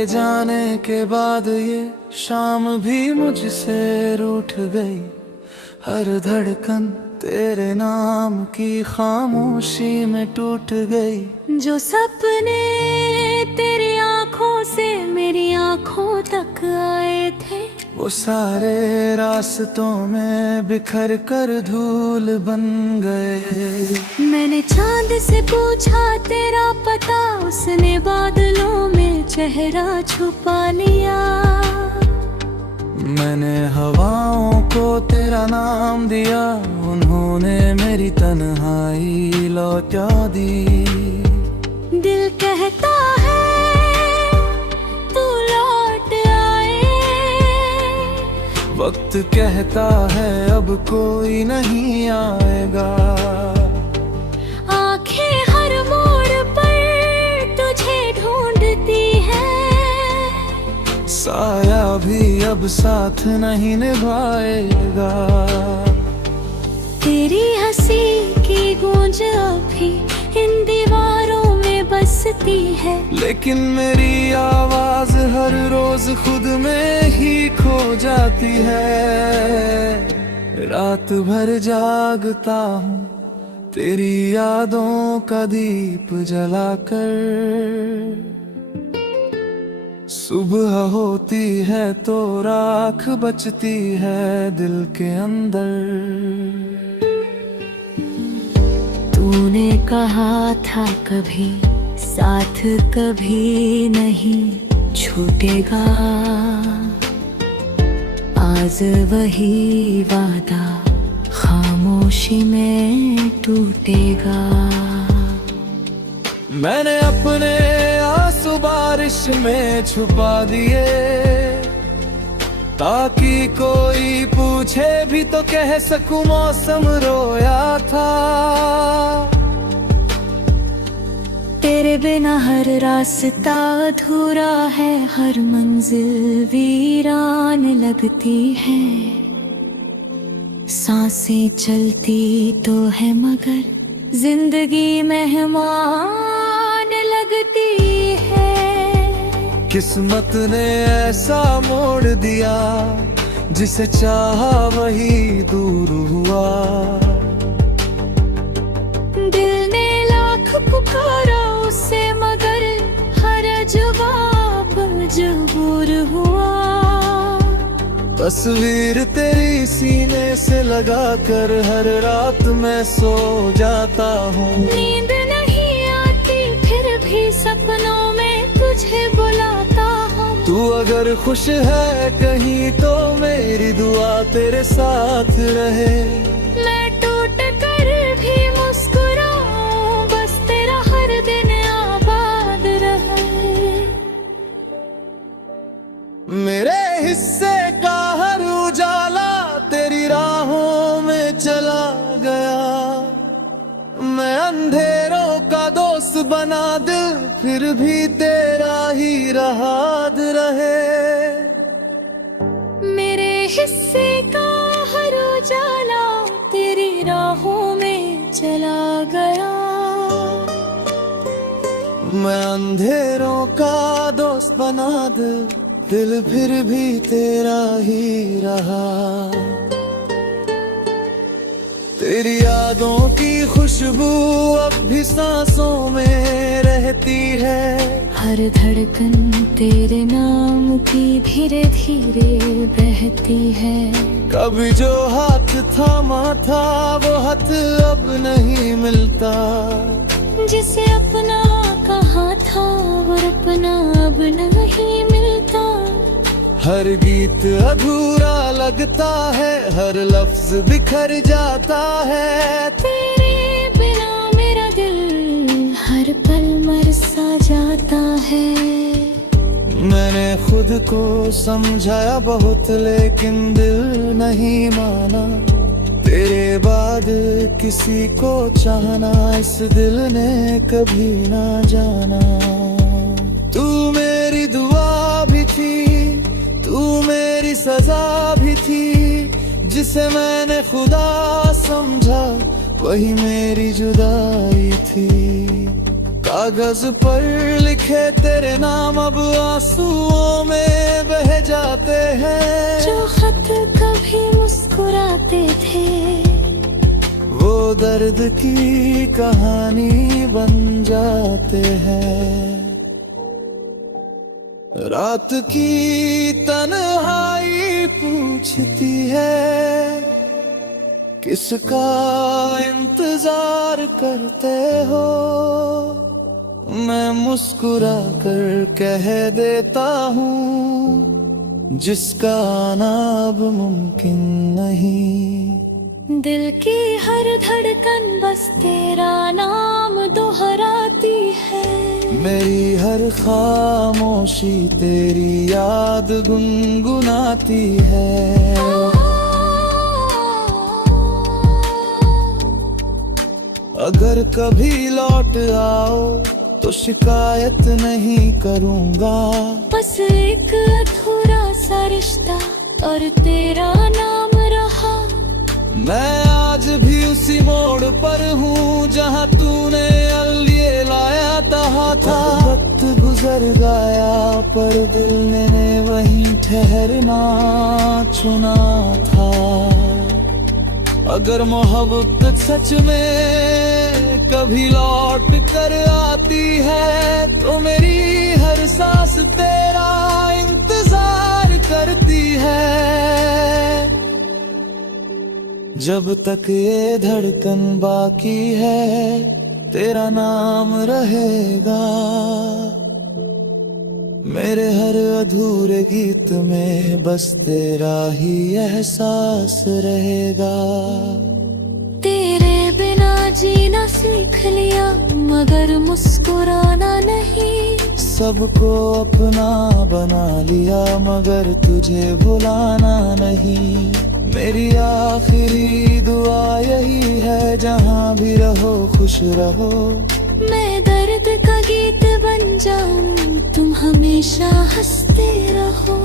तेरे जाने के बाद ये शाम भी मुझसे रूठ गई। हर धड़कन तेरे नाम की खामोशी में टूट गई। जो सपने तेरी आंखों से मेरी आंखों तक आए थे, वो सारे रास्तों में बिखर कर धूल बन गए। मैंने चांद से पूछा तेरा पता, उसने बादलों में चेहरा छुपा लिया। मैंने हवाओं को तेरा नाम दिया, उन्होंने मेरी तन्हाई लौटा दी। दिल कहता है तू लौट आए, वक्त कहता है अब कोई नहीं आएगा। आंखें हर मोड़ पर तुझे ढूंढती है, साया भी अब साथ नहीं निभाएगा। तेरी हंसी की गूंज अभी इन दीवारों में बसती है, लेकिन मेरी आवाज हर रोज खुद में ही खो जाती है। रात भर जागता हूँ तेरी यादों का दीप जलाकर। सुबह होती है तो राख बचती है दिल के अंदर। तूने कहा था कभी साथ कभी नहीं छूटेगा, आज वही वादा खामोशी में टूटेगा। मैंने अपने आंसू बारिश में छुपा दिए, ताकि कोई पूछे भी तो कह सकूं मौसम रोया था। तेरे बिना हर रास्ता अधूरा है, हर मंजिल वीरान लगती है। सांसें चलती तो है मगर जिंदगी मेहमान लगती है। किस्मत ने ऐसा मोड़ दिया, जिसे चाहा वही दूर हुआ। दिल ने लाख पुकारा उसे मगर हर जवाब मजबूर हुआ। तस्वीर तेरी सीने से लगा कर हर रात मैं सो जाता हूँ। नींद नहीं आती फिर भी सपनों में तुझे बुलाता हूँ। तू अगर खुश है कहीं तो मेरी दुआ तेरे साथ रहे। मैं टूट कर भी मुस्कुराऊं, बस तेरा हर दिन आबाद रहे। मेरे हिस्से का हर उजाला तेरी राहों में चला गया। मैं अंधेरों का दोस्त बना दिल फिर भी तेरा ही राहत रहे। मेरे हिस्से का हर उजाला तेरी राहों में चला गया। मैं अंधेरों का दोस्त बना दिल फिर भी तेरा ही रहा। तेरी यादों की खुशबू अब भी सांसों में रहती है। हर धड़कन तेरे नाम की धीरे धीरे बहती है। कभी जो हाथ थामा था वो हाथ अब नहीं मिलता। जिसे अपना कहा था वो अपना अब नहीं मिलता। हर गीत अधूरा लगता है, हर लफ्ज बिखर जाता है। तेरे बिना मेरा दिल हर पल मर सा जाता है। मैंने खुद को समझाया बहुत लेकिन दिल नहीं माना। तेरे बाद किसी को चाहना इस दिल ने कभी ना जाना। तू मेरी दुआ भी थी, तू मेरी सजा भी थी। जिसे मैंने खुदा समझा वही मेरी जुदाई थी। कागज पर लिखे तेरे नाम अब आंसुओं में बह जाते हैं। जो खत कभी मुस्कुराते थे वो दर्द की कहानी बन जाते हैं। रात की तन्हाई पूछती है किसका इंतजार करते हो। मैं मुस्कुरा कर कह देता हूँ जिसका आना अब मुमकिन नहीं। दिल की हर धड़कन बस तेरा नाम दोहराती है। मेरी हर खामोशी तेरी याद गुनगुनाती है। अगर कभी लौट आओ तो शिकायत नहीं करूँगा। बस एक अधूरा सा रिश्ता और तेरा नाम रहा। मैं आज भी उसी मोड़ पर हूँ जहाँ तूने लिए लाया था। वक्त गुजर गया पर दिल ने वहीं ठहरना चुना था। अगर मोहब्बत सच में कभी लौट कर आती है तो मेरी हर सांस तेरा इंतजार करती है। जब तक ये धड़कन बाकी है तेरा नाम रहेगा। मेरे हर अधूरे गीत में बस तेरा ही एहसास रहेगा। तेरे बिना जीना सीख लिया मगर मुस्कुराना नहीं। सबको अपना बना लिया मगर तुझे भुलाना नहीं। मेरी आखिरी दुआ यही है जहाँ भी रहो खुश रहो। मैं दर्द का गीत बन जाऊं तुम हमेशा हंसते रहो।